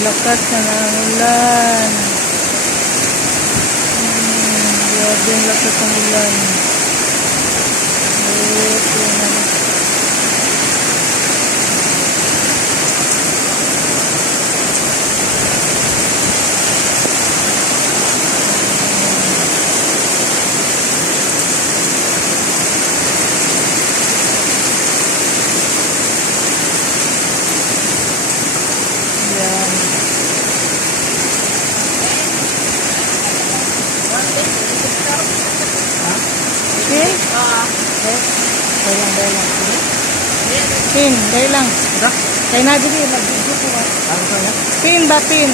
lakas na ng ulan. Hmm, grabe ang lakas ng ulan. Pin? Eh, Dahil lang, dahil lang. Pin, dahil lang. Kaya na din, mag-video ko. ah. Pin ba, pin?